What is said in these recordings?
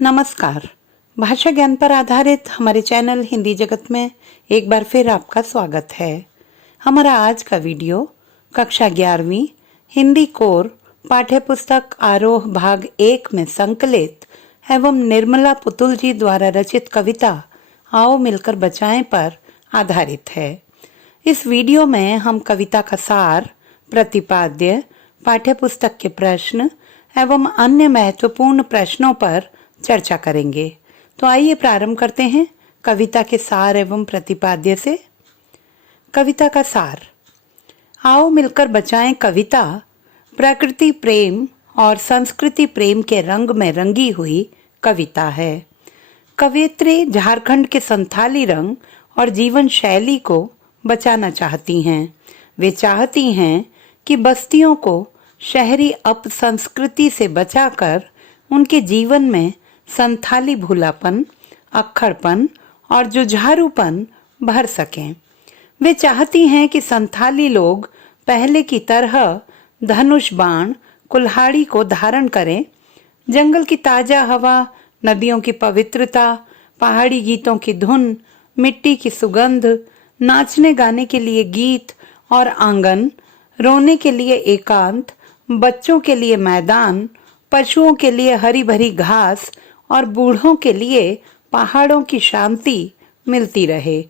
नमस्कार। भाषा ज्ञान पर आधारित हमारे चैनल हिंदी जगत में एक बार फिर आपका स्वागत है। हमारा आज का वीडियो कक्षा 11वीं हिंदी कोर पाठ्य पुस्तक आरोह भाग 1 में संकलित एवं निर्मला पुतुल जी द्वारा रचित कविता आओ मिलकर बचाएं पर आधारित है। इस वीडियो में हम कविता का सार, प्रतिपाद्य, पाठ्य पुस्तक के प्रश्न एवं अन्य महत्वपूर्ण प्रश्नों पर चर्चा करेंगे। तो आइए प्रारंभ करते हैं कविता के सार एवं प्रतिपाद्य से। कविता का सार। आओ मिलकर बचाएं कविता प्रकृति प्रेम और संस्कृति प्रेम के रंग में रंगी हुई कविता है। कवयित्री झारखंड के संथाली रंग और जीवन शैली को बचाना चाहती हैं। वे चाहती हैं कि बस्तियों को शहरी अपसंस्कृति से बचाकर उनके जीवन में संथाली भूलापन, अक्खड़पन और जुझारूपन भर सकें। वे चाहती हैं कि संथाली लोग पहले की तरह धनुष बाण, कुल्हाड़ी को धारण करें। जंगल की ताजा हवा, नदियों की पवित्रता, पहाड़ी गीतों की धुन, मिट्टी की सुगंध, नाचने गाने के लिए गीत और आंगन, रोने के लिए एकांत, बच्चों के लिए मैदान, पशुओं के लिए हरी भरी घास और बूढ़ों के लिए पहाड़ों की शांति मिलती रहे।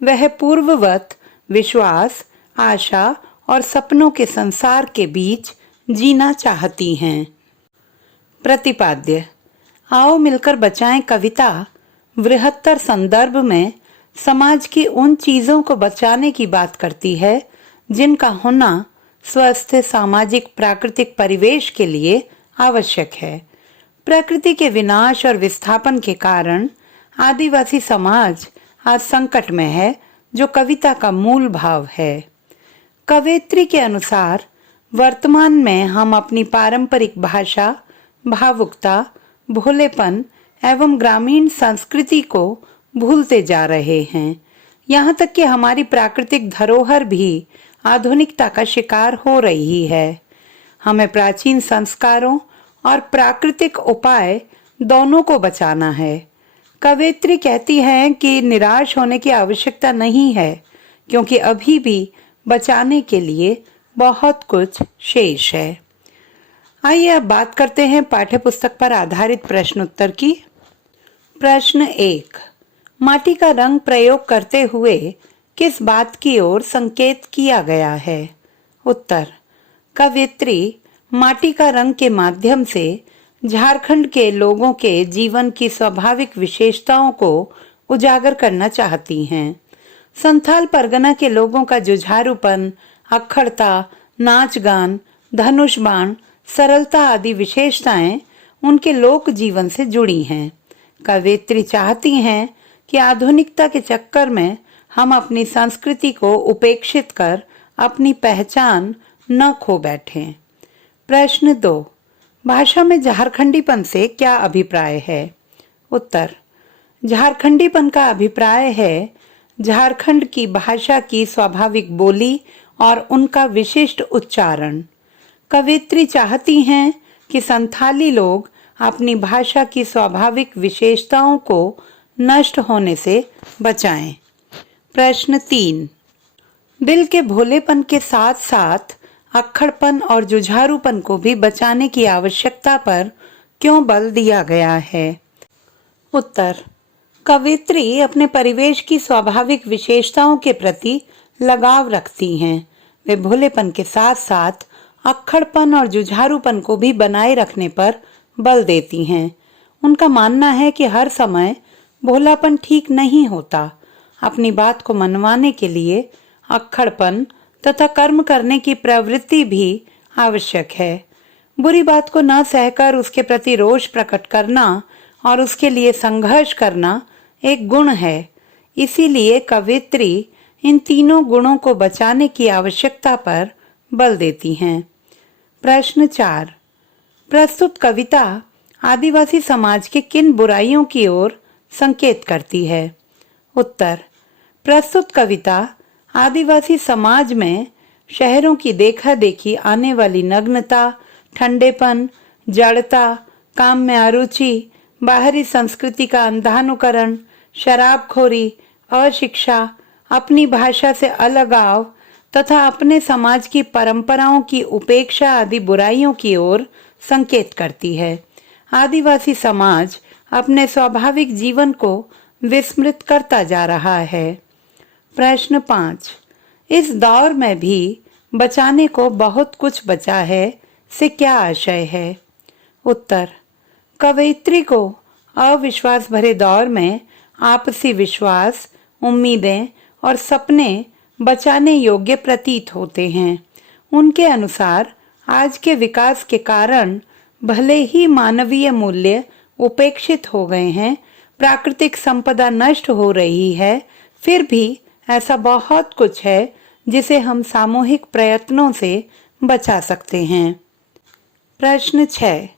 वह पूर्ववत विश्वास, आशा और सपनों के संसार के बीच जीना चाहती हैं। प्रतिपाद्य। आओ मिलकर बचाएं कविता बृहत्तर संदर्भ में समाज की उन चीजों को बचाने की बात करती है जिनका होना स्वस्थ सामाजिक प्राकृतिक परिवेश के लिए आवश्यक है। प्रकृति के विनाश और विस्थापन के कारण आदिवासी समाज आज संकट में है, जो कविता का मूल भाव है। कवयित्री के अनुसार वर्तमान में हम अपनी पारंपरिक भाषा, भावुकता, भोलेपन एवं ग्रामीण संस्कृति को भूलते जा रहे हैं। यहाँ तक कि हमारी प्राकृतिक धरोहर भी आधुनिकता का शिकार हो रही है। हमें प्राचीन संस्कारों और प्राकृतिक उपाय दोनों को बचाना है। कवयित्री कहती हैं कि निराश होने की आवश्यकता नहीं है, क्योंकि अभी भी बचाने के लिए बहुत कुछ शेष है। आइए अब बात करते हैं पाठ्य पुस्तक पर आधारित प्रश्न उत्तर की। प्रश्न 1। माटी का रंग प्रयोग करते हुए किस बात की ओर संकेत किया गया है? उत्तर। कवयित्री माटी का रंग के माध्यम से झारखंड के लोगों के जीवन की स्वाभाविक विशेषताओं को उजागर करना चाहती हैं। संथाल परगना के लोगों का जुझारूपन, अक्खड़ता, नाच गान, धनुष बाण, सरलता आदि विशेषताएं उनके लोक जीवन से जुड़ी हैं। कवयित्री चाहती हैं कि आधुनिकता के चक्कर में हम अपनी संस्कृति को उपेक्षित कर अपनी पहचान न खो बैठें। प्रश्न 2। भाषा में झारखंडीपन से क्या अभिप्राय है? उत्तर। झारखंडीपन का अभिप्राय है झारखंड की भाषा की स्वाभाविक बोली और उनका विशिष्ट उच्चारण। कवयित्री चाहती हैं कि संथाली लोग अपनी भाषा की स्वाभाविक विशेषताओं को नष्ट होने से बचाएं। प्रश्न 3। दिल के भोलेपन के साथ साथ अक्खड़पन और जुझारूपन को भी बचाने की आवश्यकता पर क्यों बल दिया गया है? उत्तर। कवयित्री अपने परिवेश की स्वाभाविक विशेषताओं के प्रति लगाव रखती हैं। वे भोलेपन के साथ साथ अक्खड़पन और जुझारूपन को भी बनाए रखने पर बल देती हैं। उनका मानना है कि हर समय भोलापन ठीक नहीं होता। अपनी बात को मनवाने के लिए अक्खड़पन तथा कर्म करने की प्रवृत्ति भी आवश्यक है। बुरी बात को न सहकर उसके प्रति रोष प्रकट करना और उसके लिए संघर्ष करना एक गुण है। इसीलिए कवयित्री इन तीनों गुणों को बचाने की आवश्यकता पर बल देती हैं। प्रश्न 4। प्रस्तुत कविता आदिवासी समाज के किन बुराइयों की ओर संकेत करती है? उत्तर। प्रस्तुत कविता आदिवासी समाज में शहरों की देखा देखी आने वाली नग्नता, ठंडेपन, जड़ता, काम में अरुचि, बाहरी संस्कृति का अंधानुकरण, शराबखोरी, अशिक्षा, अपनी भाषा से अलगाव तथा अपने समाज की परंपराओं की उपेक्षा आदि बुराइयों की ओर संकेत करती है। आदिवासी समाज अपने स्वाभाविक जीवन को विस्मृत करता जा रहा है। प्रश्न 5। इस दौर में भी बचाने को बहुत कुछ बचा है से क्या आशय है? उत्तर। कवयित्री को अविश्वास भरे दौर में आपसी विश्वास, उम्मीदें और सपने बचाने योग्य प्रतीत होते हैं। उनके अनुसार आज के विकास के कारण भले ही मानवीय मूल्य उपेक्षित हो गए हैं, प्राकृतिक संपदा नष्ट हो रही है, फिर भी ऐसा बहुत कुछ है जिसे हम सामूहिक प्रयत्नों से बचा सकते हैं। प्रश्न 6।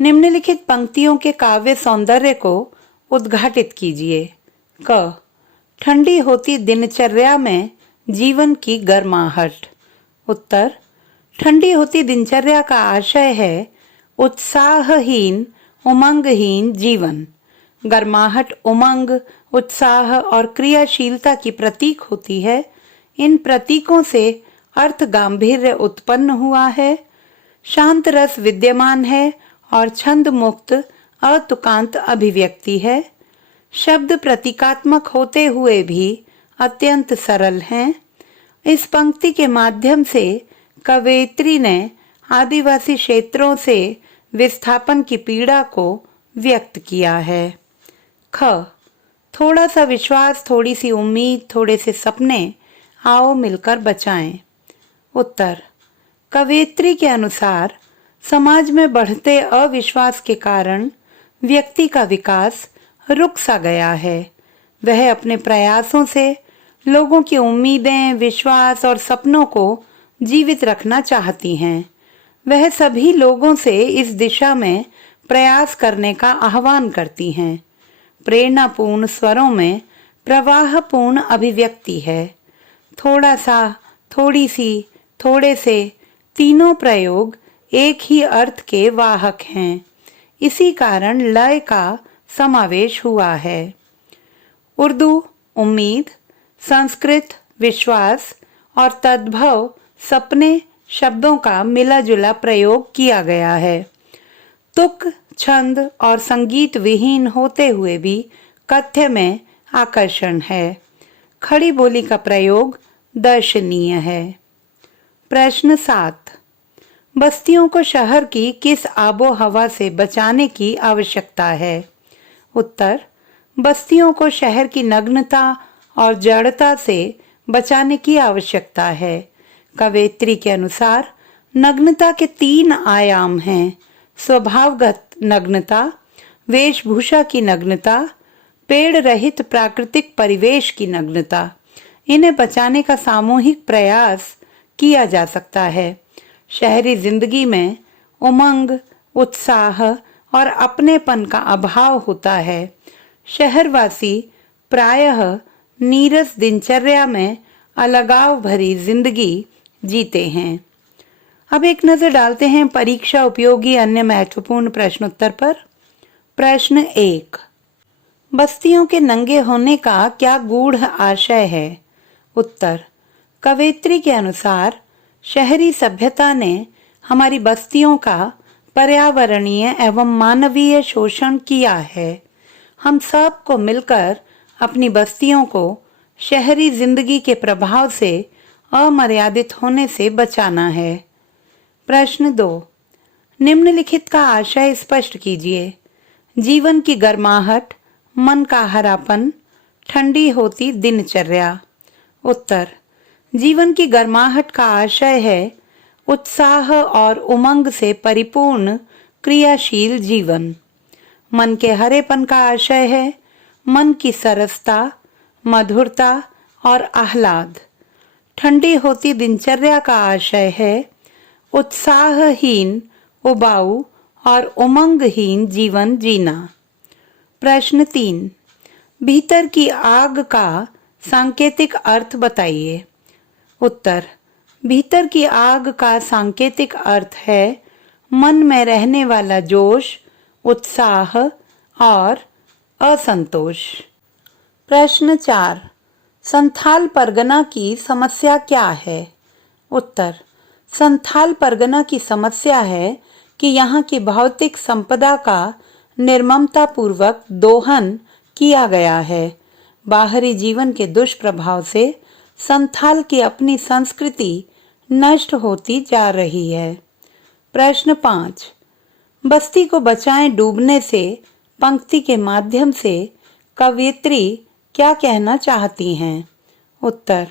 निम्नलिखित पंक्तियों के काव्य सौंदर्य को उद्घाटित कीजिए। क। ठंडी होती दिनचर्या में जीवन की गर्माहट। उत्तर। ठंडी होती दिनचर्या का आशय है उत्साहहीन, उमंगहीन जीवन। गर्माहट उमंग, उत्साह और क्रियाशीलता की प्रतीक होती है। इन प्रतीकों से अर्थ गांभीर्य उत्पन्न हुआ है, शांत रस विद्यमान है और छंद मुक्त अतुकांत अभिव्यक्ति है। शब्द प्रतीकात्मक होते हुए भी अत्यंत सरल हैं। इस पंक्ति के माध्यम से कवयित्री ने आदिवासी क्षेत्रों से विस्थापन की पीड़ा को व्यक्त किया है। ख। थोड़ा सा विश्वास, थोड़ी सी उम्मीद, थोड़े से सपने, आओ मिलकर बचाएं। उत्तर। कवयित्री के अनुसार समाज में बढ़ते अविश्वास के कारण व्यक्ति का विकास रुक सा गया है। वह अपने प्रयासों से लोगों की उम्मीदें, विश्वास और सपनों को जीवित रखना चाहती हैं। वह सभी लोगों से इस दिशा में प्रयास करने का आह्वान करती हैं। प्रेरणापूर्ण स्वरों में प्रवाहपूर्ण अभिव्यक्ति है। थोड़ा सा, थोड़ी सी, थोड़े से, तीनों प्रयोग एक ही अर्थ के वाहक हैं। इसी कारण लय का समावेश हुआ है। उर्दू उम्मीद, संस्कृत विश्वास और तद्भव सपने शब्दों का मिला जुला प्रयोग किया गया है। तुक, छंद और संगीत विहीन होते हुए भी कथ्य में आकर्षण है। खड़ी बोली का प्रयोग दर्शनीय है। प्रश्न 7। बस्तियों को शहर की किस आबो हवा से बचाने की आवश्यकता है? उत्तर। बस्तियों को शहर की नग्नता और जड़ता से बचाने की आवश्यकता है। कवयित्री के अनुसार नग्नता के 3 आयाम हैं: स्वभावगत नग्नता, वेशभूषा की नग्नता, पेड़ रहित प्राकृतिक परिवेश की नग्नता। इन्हें बचाने का सामूहिक प्रयास किया जा सकता है। शहरी जिंदगी में उमंग, उत्साह और अपनेपन का अभाव होता है। शहरवासी प्रायः नीरस दिनचर्या में अलगाव भरी जिंदगी जीते हैं। अब एक नजर डालते हैं परीक्षा उपयोगी अन्य महत्वपूर्ण प्रश्नोत्तर पर। प्रश्न 1। बस्तियों के नंगे होने का क्या गूढ़ आशय है? उत्तर। कवयित्री के अनुसार शहरी सभ्यता ने हमारी बस्तियों का पर्यावरणीय एवं मानवीय शोषण किया है। हम सब को मिलकर अपनी बस्तियों को शहरी जिंदगी के प्रभाव से अमर्यादित होने से बचाना है। प्रश्न 2। निम्नलिखित का आशय स्पष्ट कीजिए। जीवन की गर्माहट, मन का हरापन, ठंडी होती दिनचर्या। उत्तर। जीवन की गर्माहट का आशय है उत्साह और उमंग से परिपूर्ण क्रियाशील जीवन। मन के हरेपन का आशय है मन की सरसता, मधुरता और आह्लाद। ठंडी होती दिनचर्या का आशय है उत्साहहीन, उबाऊ और उमंगहीन जीवन जीना। प्रश्न 3। भीतर की आग का सांकेतिक अर्थ बताइए। उत्तर। भीतर की आग का सांकेतिक अर्थ है मन में रहने वाला जोश, उत्साह, और असंतोष। प्रश्न 4, संथाल परगना की समस्या क्या है? उत्तर, संथाल परगना की समस्या है कि यहाँ की भौतिक संपदा का निर्ममता पूर्वक दोहन किया गया है। बाहरी जीवन के दुष्प्रभाव से संथाल की अपनी संस्कृति नष्ट होती जा रही है। प्रश्न 5, बस्ती को बचाएं डूबने से पंक्ति के माध्यम से कवयित्री क्या कहना चाहती हैं? उत्तर,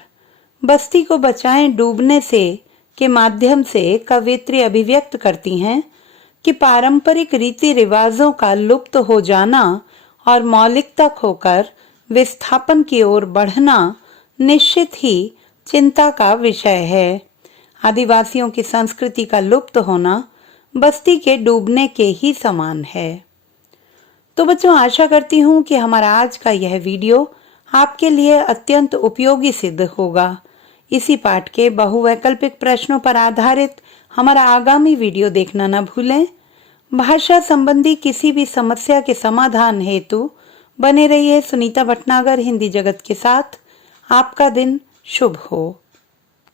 बस्ती को बचाएं डूबने से के माध्यम से कवयित्री अभिव्यक्त करती हैं कि पारंपरिक रीति रिवाजों का लुप्त हो जाना और मौलिकता खोकर विस्थापन की ओर बढ़ना निश्चित ही चिंता का विषय है। आदिवासियों की संस्कृति का लुप्त होना बस्ती के डूबने के ही समान है। तो बच्चों, आशा करती हूँ कि हमारा आज का यह वीडियो आपके लिए अत्यंत उपयोगी सिद्ध होगा। इसी पाठ के बहुवैकल्पिक प्रश्नों पर आधारित हमारा आगामी वीडियो देखना न भूलें। भाषा संबंधी किसी भी समस्या के समाधान हेतु बने रहिए सुनीता भटनागर हिंदी जगत के साथ। आपका दिन शुभ हो।